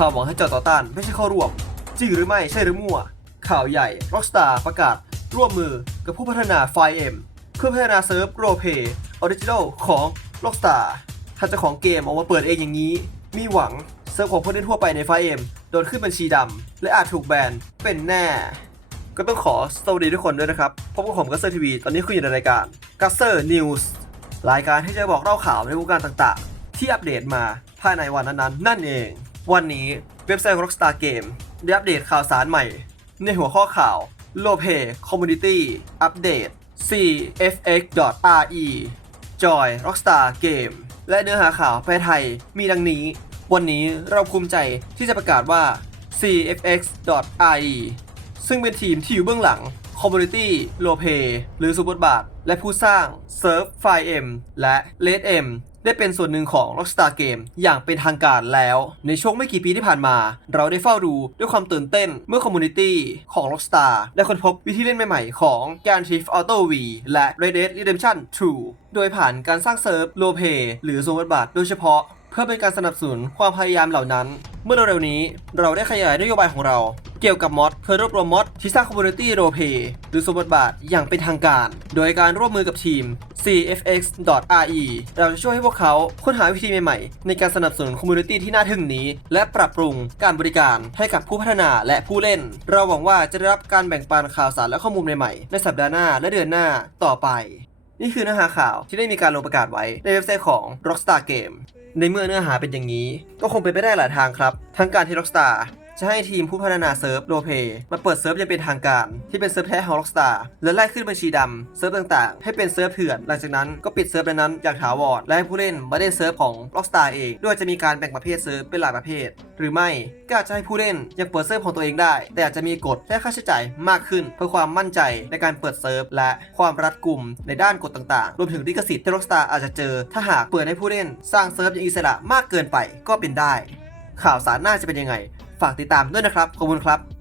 ข่าวหวังให้จอต่อต้านไม่ใช่ข้าร่วม จริงหรือไม่ใช่หรือมั่ว ข่าวใหญ่ Rockstar ประกาศ ร่วมมือกับผู้พัฒนา 5M เพื่อพัฒนาเซิร์ฟโรเพย์ออริจิน l ลของ Rockstar ถ้าเจ้าของเกมออกมาเปิดเองอย่างนี้ มีหวังเซิร์ฟของผู้เล่นทั่วไปใน 5M โดนขึ้นบัญชีดำและอาจถูกแบนเป็นแน่ ก็ต้องขอสวัสดีทุกคนด้วยนะครับพบกับผมกัสเซอร์ทีวีตอนนี้คุณอยู่ในรายการกัสเซอร์นิวส์รายการที่จะบอกเล่าข่าวในวงการต่างๆ ที่อัปเดตมาภายในวันนั้นๆนั่นเอง วันนี้เว็บไซต์ Rockstar Game ได้อัปเดตข่าวสารใหม่ ในหัวข้อข่าว l o p e Community Update cfx.re Joy Rockstar Game และเนื้อหาข่าวแปลไทยมีดังนี้ วันนี้เราภูมิใจที่จะประกาศว่า cfx.re ซึ่งเป็นทีมที่อยู่เบื้องหลัง Community l o p e หรือสุบทบาทและผู้สร้าง Surf 5M และ Red M ได้เป็นส่วนหนึ่งของ Rockstar Game อย่างเป็นทางการแล้ว ในช่วงไม่กี่ปีที่ผ่านมา เราได้เฝ้าดูด้วยความตื่นเต้นเมื่อ Community ของ Rockstar ได้ค้นพบวิธีเล่นใหม่ๆ ของ g a n t i f Auto V และ Red Dead Redemption 2 โดยผ่านการสร้างเซิร์ฟโลเพหรือสมบทบาทโดยเฉพาะ เพื่อเป็นการสนับสนุนความพยายามเหล่านั้น เมื่อเร็วๆนี้เราได้ขยายนโยบายของเรา เกี่ยวกับมอดเพื่อรวบรวมมอดที่สร้างคอมมูนิตี้โรเพหรือสมบทบาทอย่างเป็นทางการ โดยการร่วมมือกับทีม cfx.re เราจะช่วยให้พวกเขาค้นหาวิธีใหม่ๆ ในการสนับสนุนคอมมูนิตี้ที่น่าทึ่งนี้ และปรับปรุงการบริการให้กับผู้พัฒนาและผู้เล่น เราหวังว่าจะได้รับการแบ่งปันข่าวสารและข้อมูลใหม่ๆ ในสัปดาห์หน้าและเดือนหน้าต่อไป นี่คือเนื้อหาข่าวที่ได้มีการลงประกาศไว้ในเว็บไซต์ของ Rockstar Game ในเมื่อเนื้อหาเป็นอย่างนี้ ก็คงเป็นไปได้หลายทางครับ ทั้งการที่ Rockstar จะให้ทีมผู้พัฒนาเซิร์ฟโรเพมาเปิดเซิร์ฟอยังเป็นทางการที่เป็นเซิร์ฟแท้ของ Rockstar และไล่ขึ้นบัญชีดำเซิร์ฟต่างๆ ให้เป็นเซิร์ฟเถื่อน หลังจากนั้นก็ปิดเซิร์ฟนั้นอย่างถาวรและให้ผู้เล่นมาเล่นเซิร์ฟของ Rockstar เองด้วยจะมีการแบ่งประเภทเซิร์ฟเป็นหลายประเภท หรือไม่ก็อาจจะให้ผู้เล่นยังเปิดเซิร์ฟของตัวเองได้ แต่อาจจะมีกฎและค่าใช้จ่ายมากขึ้น เพื่อความมั่นใจในการเปิดเซิร์ฟและความรัดกุมในด้านกฎต่างๆ รวมถึงลิขสิทธิ์ที่ Rockstar อาจจะเจอ ถ้าหากเปิดให้ผู้เล่นสร้างเซิร์ฟอย่างอิสระมากเกินไปก็เป็นได้ ข่าวสารน่าจะเป็นยังไง ฝากติดตามด้วยนะครับ ขอบคุณครับ